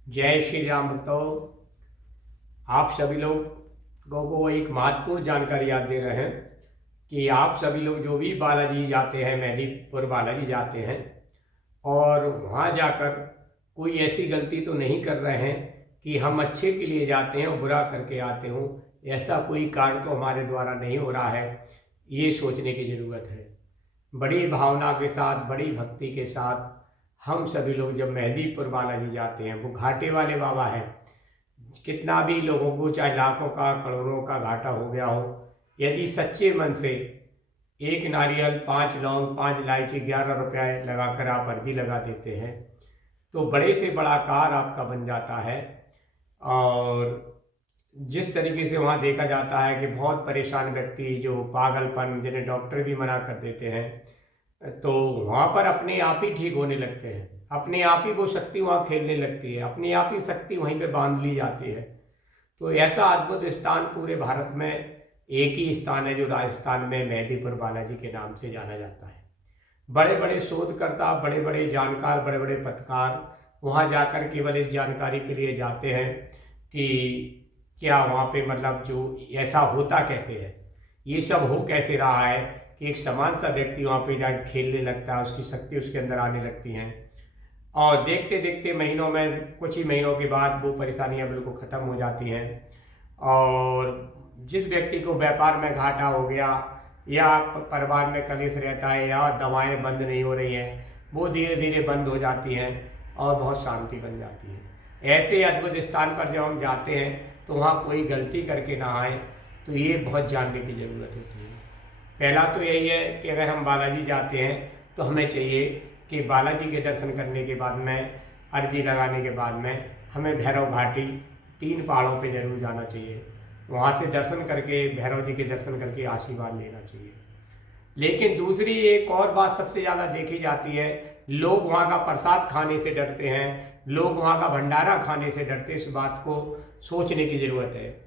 जय श्री राम भक्तों। आप सभी लोगों को एक महत्वपूर्ण जानकारी याद दे रहे हैं कि आप सभी लोग जो भी बालाजी जाते हैं, मेहंदीपुर बालाजी जाते हैं और वहाँ जाकर कोई ऐसी गलती तो नहीं कर रहे हैं कि हम अच्छे के लिए जाते हैं और बुरा करके आते हों। ऐसा कोई कार्य तो हमारे द्वारा नहीं हो रहा है, ये सोचने की ज़रूरत है। बड़ी भावना के साथ, बड़ी भक्ति के साथ हम सभी लोग जब मेहंदीपुर बालाजी जाते हैं, वो घाटे वाले बाबा हैं। कितना भी लोगों को चाहे लाखों का करोड़ों का घाटा हो गया हो, यदि सच्चे मन से एक नारियल, 5 लौंग, 5 इलायची, 11 रुपये लगाकर आप अर्जी लगा देते हैं तो बड़े से बड़ा कार आपका बन जाता है। और जिस तरीके से वहाँ देखा जाता है कि बहुत परेशान व्यक्ति, जो पागलपन, जिन्हें डॉक्टर भी मना कर देते हैं, तो वहाँ पर अपने आप ही ठीक होने लगते हैं। अपने आप ही वो शक्ति वहाँ खेलने लगती है, अपने आप ही शक्ति वहीं पे बांध ली जाती है। तो ऐसा अद्भुत स्थान पूरे भारत में एक ही स्थान है जो राजस्थान में मेहंदीपुर बालाजी के नाम से जाना जाता है। बड़े बड़े शोधकर्ता, बड़े बड़े जानकार, बड़े बड़े पत्रकार वहाँ जाकर केवल इस जानकारी के लिए जाते हैं कि क्या वहाँ पे मतलब जो ऐसा होता कैसे है, ये सब हो कैसे रहा है कि एक समान सा व्यक्ति वहाँ पे जाकर खेलने लगता है, उसकी शक्ति उसके अंदर आने लगती हैं। और देखते देखते महीनों में, कुछ ही महीनों के बाद वो परेशानियाँ बिल्कुल ख़त्म हो जाती हैं। और जिस व्यक्ति को व्यापार में घाटा हो गया या परिवार में कलेश रहता है या दवाएं बंद नहीं हो रही हैं, वो धीरे धीरे बंद हो जाती हैं और बहुत शांति बन जाती है। ऐसे अद्भुत स्थान पर जब हम जाते हैं तो वहाँ कोई गलती करके ना आए, तो ये बहुत जानने की ज़रूरत होती है। पहला तो यही है कि अगर हम बालाजी जाते हैं तो हमें चाहिए कि बालाजी के दर्शन करने के बाद में, अर्जी लगाने के बाद में, हमें भैरव घाटी 3 पहाड़ों पे ज़रूर जाना चाहिए। वहाँ से दर्शन करके, भैरव जी के दर्शन करके आशीर्वाद लेना चाहिए। लेकिन दूसरी एक और बात सबसे ज़्यादा देखी जाती है, लोग वहाँ का प्रसाद खाने से डरते हैं, लोग वहाँ का भंडारा खाने से डरते हैं। इस बात को सोचने की ज़रूरत है।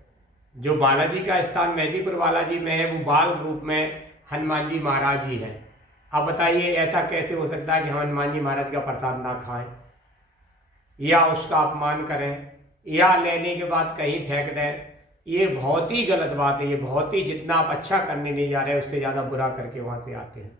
जो बालाजी का स्थान मेहंदीपुर बालाजी में है, वो बाल रूप में हनुमान जी महाराज ही हैं। अब बताइए ऐसा कैसे हो सकता है कि हम हनुमान जी महाराज का प्रसाद ना खाएं या उसका अपमान करें या लेने के बाद कहीं फेंक दें। ये बहुत ही गलत बात है। ये बहुत ही, जितना आप अच्छा करने नहीं जा रहे हैं उससे ज़्यादा बुरा करके वहाँ से आते हैं।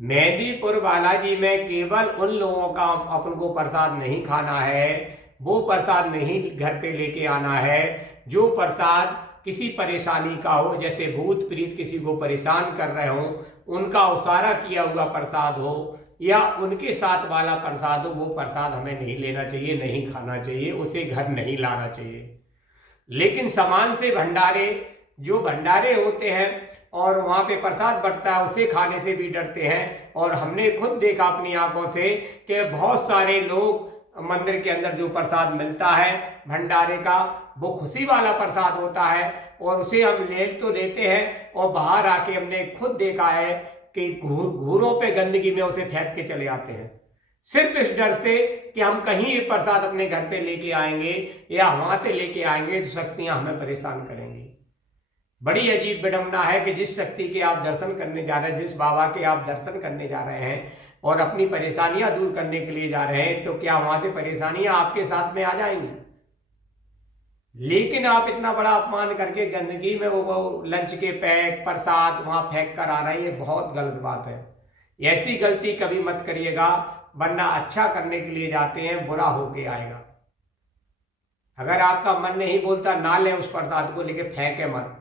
मेहंदीपुर बालाजी में केवल उन लोगों का अपन को प्रसाद नहीं खाना है, वो प्रसाद नहीं घर पे लेके आना है जो प्रसाद किसी परेशानी का हो, जैसे भूत प्रीत किसी को परेशान कर रहे हों, उनका उसारा किया हुआ प्रसाद हो या उनके साथ वाला प्रसाद हो। वो प्रसाद हमें नहीं लेना चाहिए, नहीं खाना चाहिए, उसे घर नहीं लाना चाहिए। लेकिन सामान से भंडारे, जो भंडारे होते हैं और वहाँ पे प्रसाद बंटता है, उसे खाने से भी डरते हैं। और हमने खुद देखा अपनी आंखों से कि बहुत सारे लोग, मंदिर के अंदर जो प्रसाद मिलता है भंडारे का, वो खुशी वाला प्रसाद होता है और उसे हम ले तो लेते हैं और बाहर आके हमने खुद देखा है कि घूरों पे गंदगी में उसे फेंक के चले आते हैं, सिर्फ इस डर से कि हम कहीं ये प्रसाद अपने घर पे लेके आएंगे या वहां से लेके आएंगे तो शक्तियां हमें परेशान करेंगी। बड़ी अजीब विडंबना है कि जिस शक्ति के आप दर्शन करने जा रहे हैं, जिस बाबा के आप दर्शन करने जा रहे हैं और अपनी परेशानियां दूर करने के लिए जा रहे हैं, तो क्या वहां से परेशानियां आपके साथ में आ जाएंगी? लेकिन आप इतना बड़ा अपमान करके गंदगी में वो लंच के पैक, प्रसाद वहां फेंक कर आ रहे हैं, ये बहुत गलत बात है। ऐसी गलती कभी मत करिएगा, वरना अच्छा करने के लिए जाते हैं, बुरा होके आएगा। अगर आपका मन नहीं बोलता, ना लें उस प्रसाद को, लेके फेंके मत।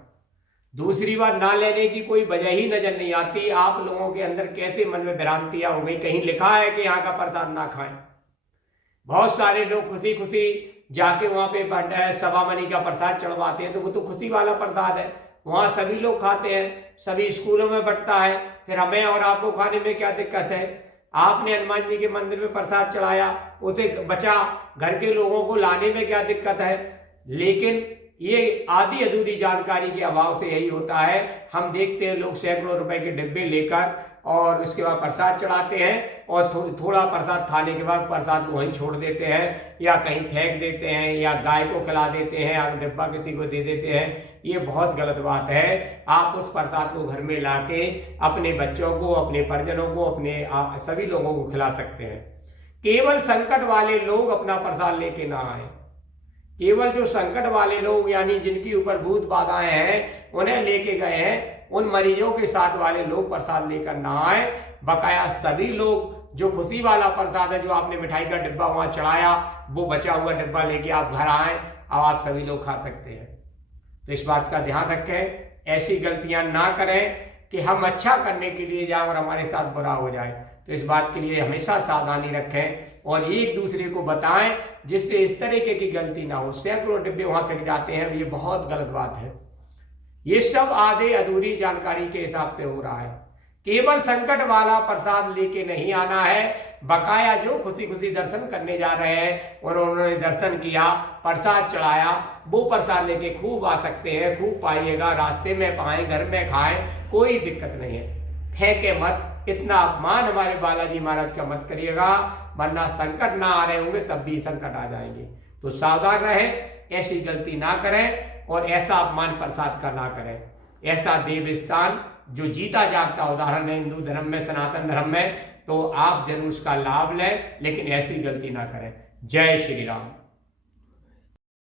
दूसरी बात, ना लेने की कोई वजह ही नजर नहीं आती। आप लोगों के अंदर कैसे मन में भ्रांतियां हो गई, कहीं लिखा है कि यहाँ का प्रसाद ना खाएं। बहुत सारे लोग खुशी खुशी जाके वहां पे सवा मनी का प्रसाद चढ़वाते हैं, तो वो तो खुशी वाला प्रसाद है, वहां सभी लोग खाते हैं, सभी स्कूलों में बंटता है, फिर हमें और आपको खाने में क्या दिक्कत है? आपने हनुमान जी के मंदिर में प्रसाद चढ़ाया, उसे बचा, घर के लोगों को लाने में क्या दिक्कत है? लेकिन ये आधी अधूरी जानकारी के अभाव से यही होता है। हम देखते हैं लोग सैकड़ों रुपए के डिब्बे लेकर और उसके बाद प्रसाद चढ़ाते हैं और थोड़ा प्रसाद खाने के बाद प्रसाद को वहीं छोड़ देते हैं या कहीं फेंक देते हैं या गाय को खिला देते हैं या डिब्बा किसी को दे देते हैं। ये बहुत गलत बात है। आप उस प्रसाद को घर में लाके अपने बच्चों को, अपने परिजनों को, अपने सभी लोगों को खिला सकते हैं। केवल संकट वाले लोग अपना प्रसाद लेके ना आए। केवल जो संकट वाले लोग यानी जिनके ऊपर भूत बाधाएं हैं उन्हें लेके गए हैं, उन मरीजों के साथ वाले लोग प्रसाद लेकर ना आए। बकाया सभी लोग जो खुशी वाला प्रसाद है, जो आपने मिठाई का डिब्बा वहां चढ़ाया, वो बचा हुआ डिब्बा लेके आप घर आए, अब आप सभी लोग खा सकते हैं। तो इस बात का ध्यान रखें, ऐसी गलतियां ना करें कि हम अच्छा करने के लिए जाएं और हमारे साथ बुरा हो जाए। तो इस बात के लिए हमेशा सावधानी रखें और एक दूसरे को बताएं जिससे इस तरीके की गलती ना हो। सैकड़ों डिब्बे वहां फेंक जाते हैं, ये बहुत गलत बात है। ये सब आधे अधूरी जानकारी के हिसाब से हो रहा है। केवल संकट वाला प्रसाद लेके नहीं आना है, बकाया जो खुशी खुशी दर्शन करने जा रहे हैं और उन्होंने दर्शन किया, प्रसाद चढ़ाया, वो प्रसाद लेके खूब आ सकते हैं, खूब पाइएगा, रास्ते में पाएं, घर में खाएं, कोई दिक्कत नहीं है। फेंके मत, इतना अपमान हमारे बालाजी महाराज का मत करिएगा, वरना संकट ना आ रहे होंगे तब भी संकट आ जाएंगे। तो सावधान रहें, ऐसी गलती ना करें और ऐसा अपमान प्रसाद का ना करें। ऐसा देव स्थान जो जीता जागता उदाहरण है हिंदू धर्म में, सनातन धर्म में, तो आप जरूर उसका लाभ लें, लेकिन ऐसी गलती ना करें। जय श्री राम।